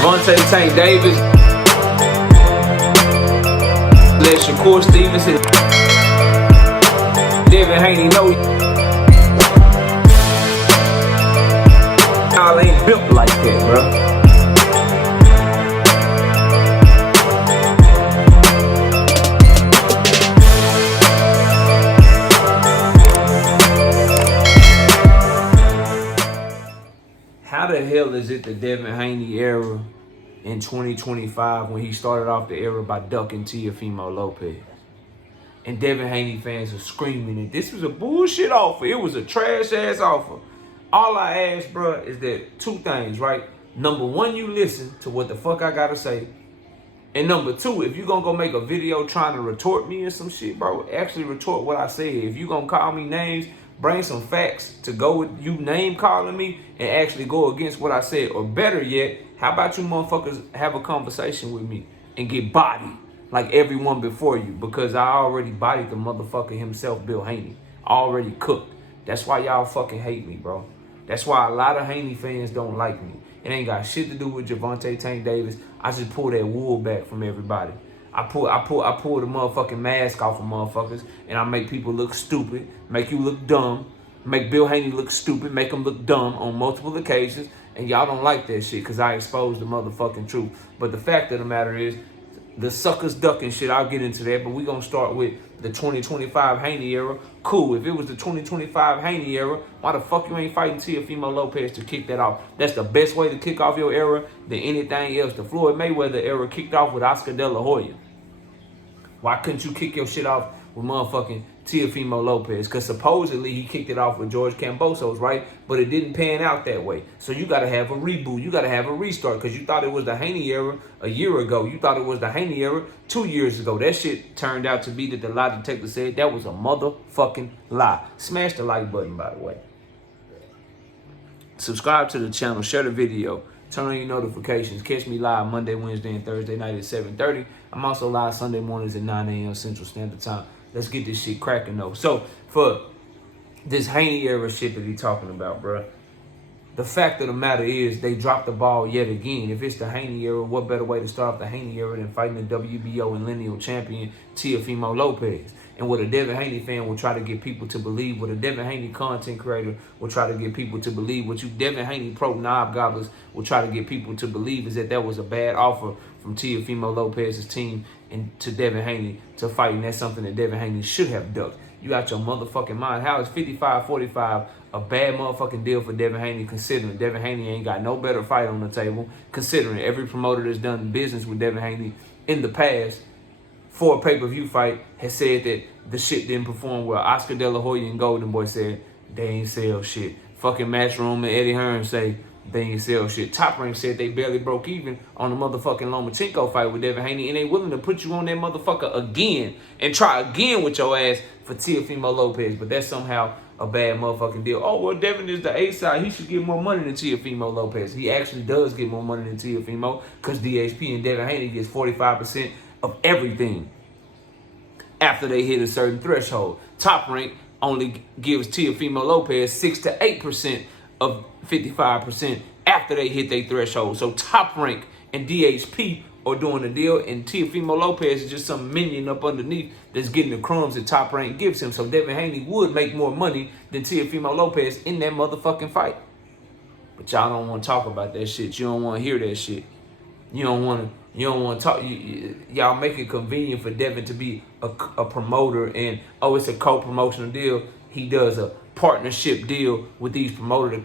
Javante Tank Davis. Let Shakur Stevenson. Devin Haney know y'all ain't built like that, bro. How the hell is it the Devin Haney era in 2025 when he started off the era by ducking Teofimo Lopez? And Devin Haney fans are screaming that this was a bullshit offer. It was a trash ass offer. All I ask, bro, is that two things, right? Number one, you listen to what the fuck I gotta say. And number two, if you gonna go make a video trying to retort me or some shit, bro, actually retort what I said. If you gonna call me names, bring some facts to go with you name calling me and actually go against what I said. Or better yet, how about you motherfuckers have a conversation with me and get bodied like everyone before you? Because I already bodied the motherfucker himself, Bill Haney. Already cooked. That's why y'all fucking hate me, bro. That's why a lot of Haney fans don't like me. It ain't got shit to do with Javante Tank Davis. I just pull that wool back from everybody. I pull the motherfucking mask off of motherfuckers, and I make people look stupid, make you look dumb, make Bill Haney look stupid, make him look dumb on multiple occasions, and y'all don't like that shit because I exposed the motherfucking truth. But the fact of the matter is, the suckers ducking shit, I'll get into that, but we gonna start with the 2025 Haney era. Cool, if it was the 2025 Haney era, why the fuck you ain't fighting Teofimo Lopez to kick that off? That's the best way to kick off your era than anything else. The Floyd Mayweather era kicked off with Oscar De La Hoya. Why couldn't you kick your shit off with motherfucking Teofimo Lopez? Because supposedly he kicked it off with George Kambosos, right? But it didn't pan out that way. So you got to have a reboot. You got to have a restart because you thought it was the Haney era a year ago. You thought it was the Haney era 2 years ago. That shit turned out to be that the lie detector said that was a motherfucking lie. Smash the like button, by the way. Subscribe to the channel. Share the video. Turn on your notifications. Catch me live Monday, Wednesday, and Thursday night at 7:30. I'm also live Sunday mornings at 9 a.m. Central Standard Time. Let's get this shit cracking, though. So, for this Haney era shit that he talking about, bro, the fact of the matter is they dropped the ball yet again. If it's the Haney era, what better way to start off the Haney era than fighting the WBO and lineal champion Teofimo Lopez? And what a Devin Haney fan will try to get people to believe, what a Devin Haney content creator will try to get people to believe, what you Devin Haney pro knob gobblers will try to get people to believe is that was a bad offer from Teofimo Lopez's team and to Devin Haney to fight. And that's something that Devin Haney should have ducked. You out your motherfucking mind. How is 55-45 a bad motherfucking deal for Devin Haney, considering Devin Haney ain't got no better fight on the table, considering every promoter that's done business with Devin Haney in the past for a pay-per-view fight has said that the shit didn't perform well. Oscar De La Hoya and Golden Boy said they ain't sell shit. Fucking Matchroom and Eddie Hearn say they ain't sell shit. Top Rank said they barely broke even on the motherfucking Lomachenko fight with Devin Haney, and they willing to put you on that motherfucker again and try again with your ass for Teofimo Lopez. But that's somehow a bad motherfucking deal. Oh, well, Devin is the A side. He should get more money than Teofimo Lopez. He actually does get more money than Teofimo because DHP and Devin Haney gets 45% of everything after they hit a certain threshold. Top Rank only gives Teofimo Lopez 6 to 8% of 55% after they hit their threshold. So Top Rank and DHP are doing the deal, and Teofimo Lopez is just some minion up underneath that's getting the crumbs that Top Rank gives him. So Devin Haney would make more money than Teofimo Lopez in that motherfucking fight. But y'all don't want to talk about that shit. You don't want to hear that shit. You don't want to talk. Y'all make it convenient for Devin to be a promoter, and oh, it's a co-promotional deal. He does a partnership deal with these promotional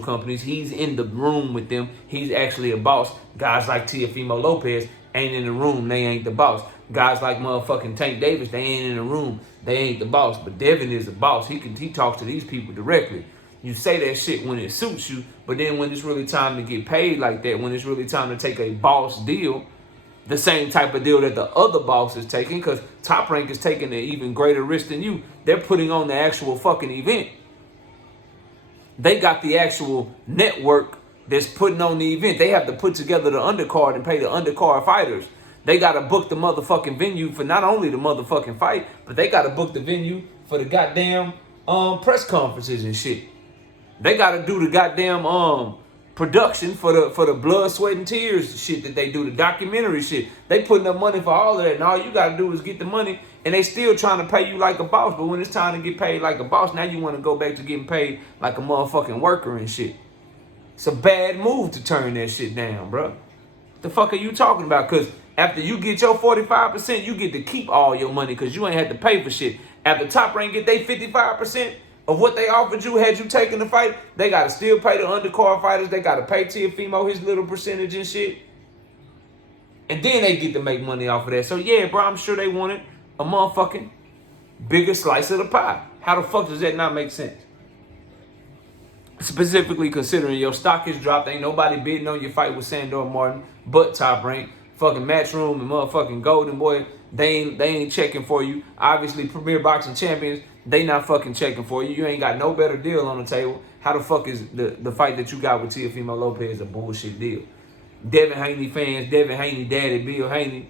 companies. He's in the room with them. He's actually a boss. Guys like Teofimo Lopez ain't in the room. They ain't the boss. Guys like motherfucking Tank Davis, they ain't in the room. They ain't the boss. But Devin is the boss. He talks to these people directly. You say that shit when it suits you, but then when it's really time to get paid like that, when it's really time to take a boss deal, the same type of deal that the other boss is taking, because Top Rank is taking an even greater risk than you. They're putting on the actual fucking event. They got the actual network that's putting on the event. They have to put together the undercard and pay the undercard fighters. They got to book the motherfucking venue for not only the motherfucking fight, but they got to book the venue for the goddamn press conferences and shit. They got to do the goddamn production for the blood, sweat, and tears shit that they do, the documentary shit. They putting up money for all of that, and all you gotta do is get the money, and they still trying to pay you like a boss. But when it's time to get paid like a boss, now you want to go back to getting paid like a motherfucking worker and shit. It's a bad move to turn that shit down, bro. The fuck are you talking about? Because after you get your 45%, you get to keep all your money because you ain't had to pay for shit. After Top Rank get they 55% of what they offered you, had you taken the fight, they got to still pay the undercard fighters. They got to pay Teofimo his little percentage and shit. And then they get to make money off of that. So, yeah, bro, I'm sure they wanted a motherfucking bigger slice of the pie. How the fuck does that not make sense? Specifically considering your stock is dropped. Ain't nobody bidding on your fight with Sandor Martin but Top Rank. Fucking Matchroom and motherfucking Golden Boy, they ain't checking for you. Obviously, Premier Boxing Champions, they not fucking checking for you. You ain't got no better deal on the table. How the fuck is the fight that you got with Teofimo Lopez a bullshit deal? Devin Haney fans, Devin Haney daddy, Bill Haney,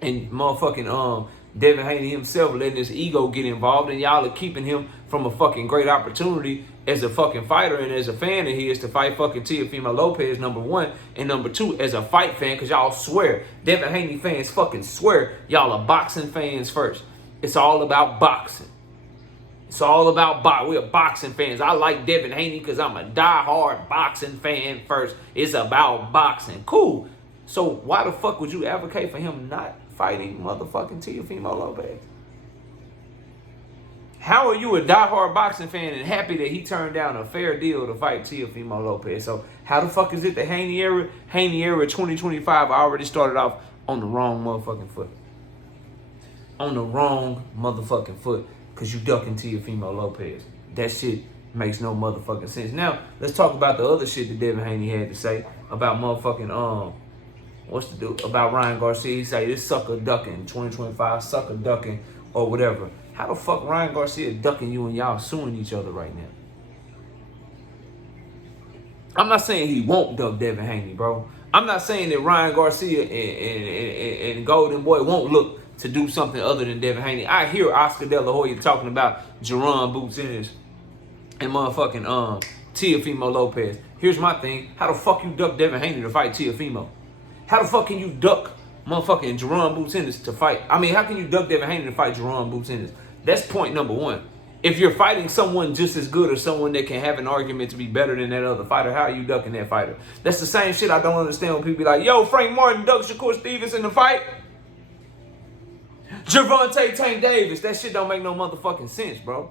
and motherfucking Devin Haney himself letting his ego get involved, and y'all are keeping him from a fucking great opportunity as a fucking fighter and as a fan of his to fight fucking Teofimo Lopez, number one, and number two, as a fight fan, because y'all swear, Devin Haney fans fucking swear y'all are boxing fans first. It's all about boxing. It's all about boxing. We're boxing fans. I like Devin Haney because I'm a diehard boxing fan first. It's about boxing. Cool. So why the fuck would you advocate for him not fighting motherfucking Teofimo Lopez? How are you a diehard boxing fan and happy that he turned down a fair deal to fight Teofimo Lopez? So how the fuck is it the Haney era 2025 already started off on the wrong motherfucking foot? On the wrong motherfucking foot because you ducking Teofimo Lopez. That shit makes no motherfucking sense. Now, let's talk about the other shit that Devin Haney had to say about motherfucking, about Ryan Garcia. He say this sucker ducking, 2025 sucker ducking or whatever. How the fuck Ryan Garcia ducking you and y'all suing each other right now? I'm not saying he won't duck Devin Haney, bro. I'm not saying that Ryan Garcia and Golden Boy won't look to do something other than Devin Haney. I hear Oscar De La Hoya talking about Jerron Boots Ennis and motherfucking Teofimo Lopez. Here's my thing. How the fuck you duck Devin Haney to fight Teofimo? How the fuck can you duck motherfucking Jerron Boots Ennis to fight? I mean, how can you duck Devin Haney to fight Jerron Boots Ennis? That's point number one. If you're fighting someone just as good or someone that can have an argument to be better than that other fighter, how are you ducking that fighter? That's the same shit I don't understand when people be like, yo, Frank Martin ducked Shakur Stevens in the fight. Gervonta Tank Davis. That shit don't make no motherfucking sense, bro.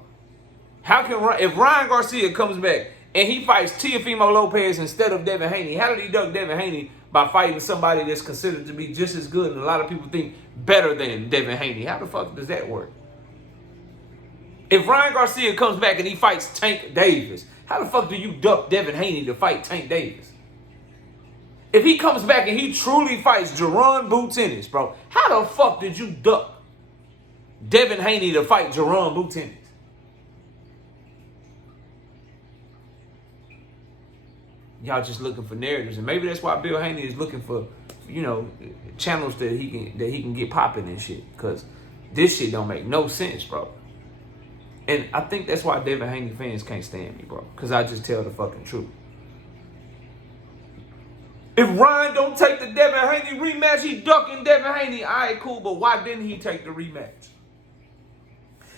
How can if Ryan Garcia comes back and he fights Teofimo Lopez instead of Devin Haney, how did he duck Devin Haney by fighting somebody that's considered to be just as good and a lot of people think better than Devin Haney? How the fuck does that work? If Ryan Garcia comes back and he fights Tank Davis, how the fuck do you duck Devin Haney to fight Tank Davis? If he comes back and he truly fights Jerron Boots Ennis, bro, how the fuck did you duck Devin Haney to fight Jerron Boots Ennis? Y'all just looking for narratives, and maybe that's why Bill Haney is looking for, channels that he can get popping and shit. Cause this shit don't make no sense, bro. And I think that's why Devin Haney fans can't stand me, bro. Cause I just tell the fucking truth. If Ryan don't take the Devin Haney rematch, he ducking Devin Haney. All right, cool, but why didn't he take the rematch?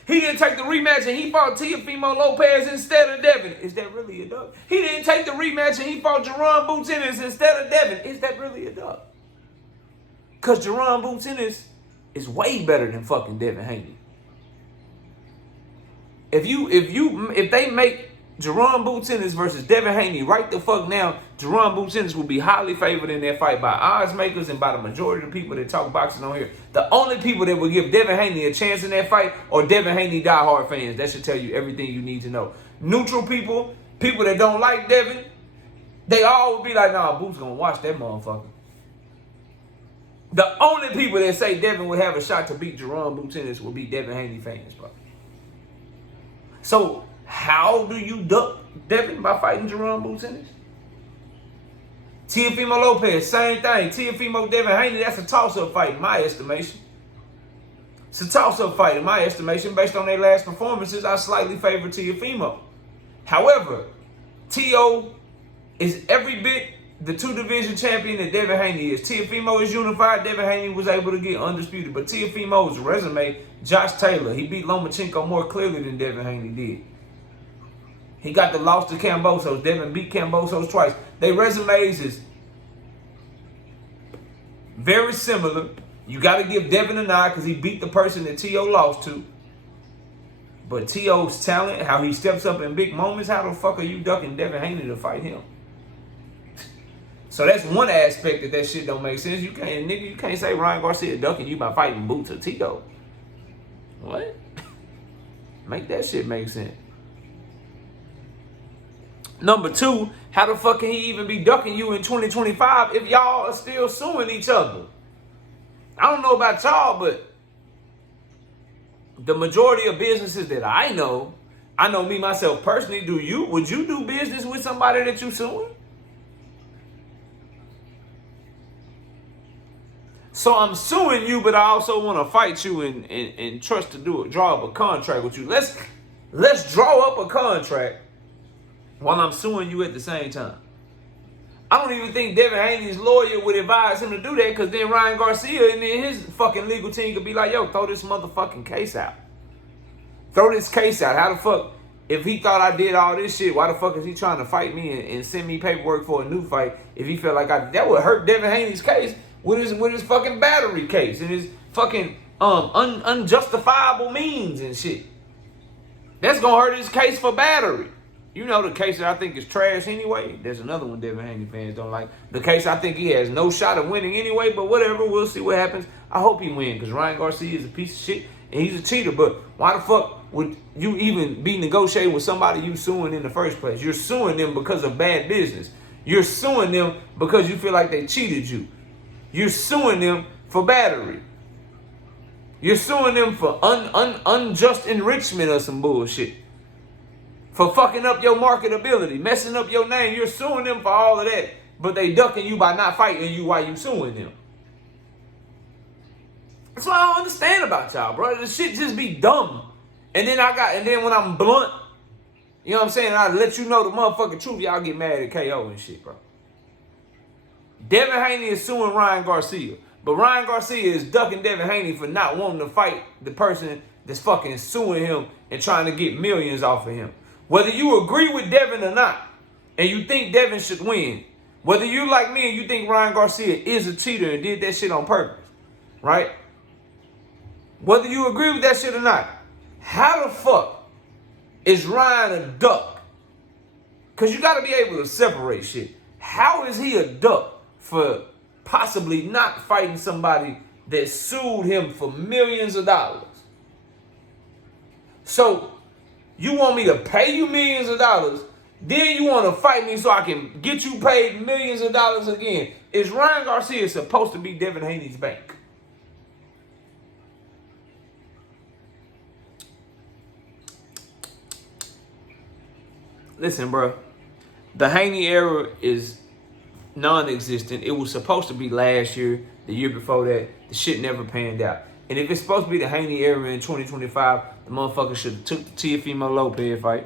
He didn't take the rematch and he fought Teofimo Lopez instead of Devin. Is that really a duck? He didn't take the rematch and he fought Jerron Boots Ennis instead of Devin. Is that really a duck? Because Jerron Boots Ennis is way better than fucking Devin Haney. If they make Jerron Boots Ennis versus Devin Haney right the fuck now, Jerron Boots Ennis will be highly favored in that fight by odds makers and by the majority of the people that talk boxing on here. The only people that will give Devin Haney a chance in that fight are Devin Haney diehard fans. That should tell you everything you need to know. Neutral people, people that don't like Devin, they all will be like, nah, Boots gonna watch that motherfucker. The only people that say Devin would have a shot to beat Jerron Boots Ennis will be Devin Haney fans, bro. So how do you duck Devin by fighting Jerron Boots Ennis? Teofimo Lopez, same thing. Teofimo, Devin Haney, that's a toss-up fight in my estimation. It's a toss-up fight in my estimation. Based on their last performances, I slightly favor Teofimo. However, Tio is every bit the 2-division champion that Devin Haney is. Teofimo is unified. Devin Haney was able to get undisputed. But Teofimo's resume, Josh Taylor, he beat Lomachenko more clearly than Devin Haney did. He got the loss to Kambosos. Devin beat Kambosos twice. Their resumes is very similar. You got to give Devin a nod because he beat the person that T.O. lost to. But T.O.'s talent, how he steps up in big moments, how the fuck are you ducking Devin Haney to fight him? So that's one aspect that shit don't make sense. You can't say Ryan Garcia ducking you by fighting Boots or Tito. What? Make that shit make sense. Number two, how the fuck can he even be ducking you in 2025 if y'all are still suing each other? I don't know about y'all, but the majority of businesses that I know me myself personally, would you do business with somebody that you suing? So I'm suing you, but I also want to fight you and trust to draw up a contract with you. Let's draw up a contract while I'm suing you at the same time. I don't even think Devin Haney's lawyer would advise him to do that, because then Ryan Garcia and then his fucking legal team could be like, yo, throw this motherfucking case out. Throw this case out. How the fuck, if he thought I did all this shit, why the fuck is he trying to fight me and send me paperwork for a new fight if he felt like that would hurt Devin Haney's case with his fucking battery case and his fucking unjustifiable means and shit. That's gonna hurt his case for battery. You know the case that I think is trash anyway. There's another one Devin Haney fans don't like. The case I think he has no shot of winning anyway, but whatever, we'll see what happens. I hope he wins, because Ryan Garcia is a piece of shit and he's a cheater. But why the fuck would you even be negotiating with somebody you suing in the first place? You're suing them because of bad business. You're suing them because you feel like they cheated you. You're suing them for battery. You're suing them for unjust enrichment or some bullshit. For fucking up your marketability, messing up your name. You're suing them for all of that, but they ducking you by not fighting you while you suing them. That's what I don't understand about y'all, bro. This shit just be dumb. And then when I'm blunt, you know what I'm saying, I let you know the motherfucking truth, y'all get mad at KO and shit, bro. Devin Haney is suing Ryan Garcia, but Ryan Garcia is ducking Devin Haney for not wanting to fight the person that's fucking suing him and trying to get millions off of him. Whether you agree with Devin or not, and you think Devin should win, whether you like me and you think Ryan Garcia is a cheater and did that shit on purpose, right? Whether you agree with that shit or not, how the fuck is Ryan a duck? Because you got to be able to separate shit. How is he a duck for possibly not fighting somebody that sued him for millions of dollars? So you want me to pay you millions of dollars, then you want to fight me so I can get you paid millions of dollars again. Is Ryan Garcia supposed to be Devin Haney's bank? Listen, bro. The Haney era is non-existent. It was supposed to be last year, the year before that. The shit never panned out. And if it's supposed to be the Haney era in 2025, the motherfucker should have took the Teofimo Lopez fight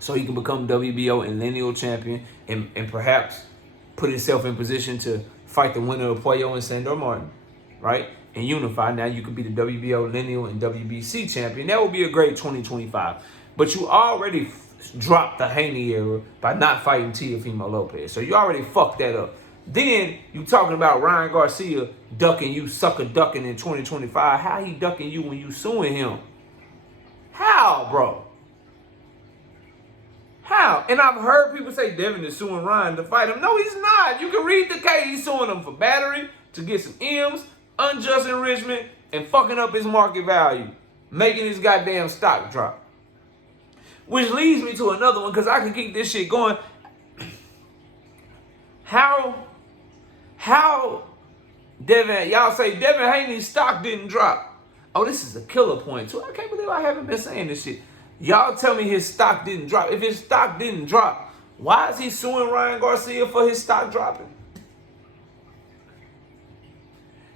so he can become WBO and lineal champion and perhaps put himself in position to fight the winner of Puello and Sandor Martin, right? And unify. Now you could be the WBO lineal and WBC champion. That would be a great 2025. But you already dropped the Haney era by not fighting Teofimo Lopez. So you already fucked that up. Then you talking about Ryan Garcia ducking you, sucker ducking in 2025. How he ducking you when you suing him? How, bro? How? And I've heard people say Devin is suing Ryan to fight him. No, he's not. You can read the case. He's suing him for battery, to get some M's, unjust enrichment, and fucking up his market value, making his goddamn stock drop. Which leads me to another one, because I can keep this shit going. How Devin, y'all say Devin Haney's stock didn't drop. Oh, this is a killer point too. I can't believe I haven't been saying this shit. Y'all tell me his stock didn't drop. If his stock didn't drop, why is he suing Ryan Garcia for his stock dropping?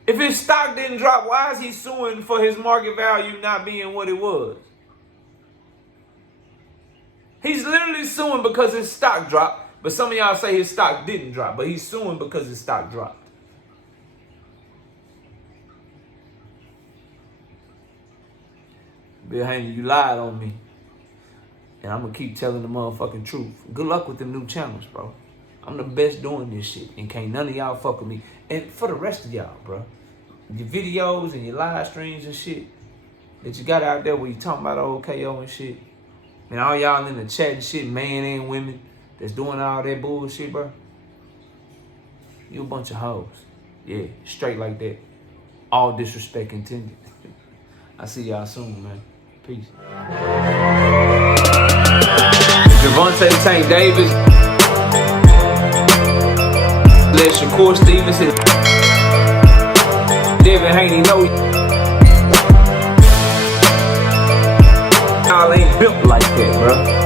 If his stock didn't drop, why is he suing for his market value not being what it was? He's literally suing because his stock dropped. But some of y'all say his stock didn't drop, but he's suing because his stock dropped. Devin Haney, you lied on me. And I'm going to keep telling the motherfucking truth. Good luck with them new channels, bro. I'm the best doing this shit. And can't none of y'all fuck with me. And for the rest of y'all, bro. Your videos and your live streams and shit that you got out there where you talking about old KO and shit. And all y'all in the chat and shit, man and women, that's doing all that bullshit, bro. You a bunch of hoes. Yeah, straight like that. All disrespect intended. I see y'all soon, man. Peace. Javante Tank Davis. Let Shakur Stevenson. Devin Haney know y'all ain't built like that, bro.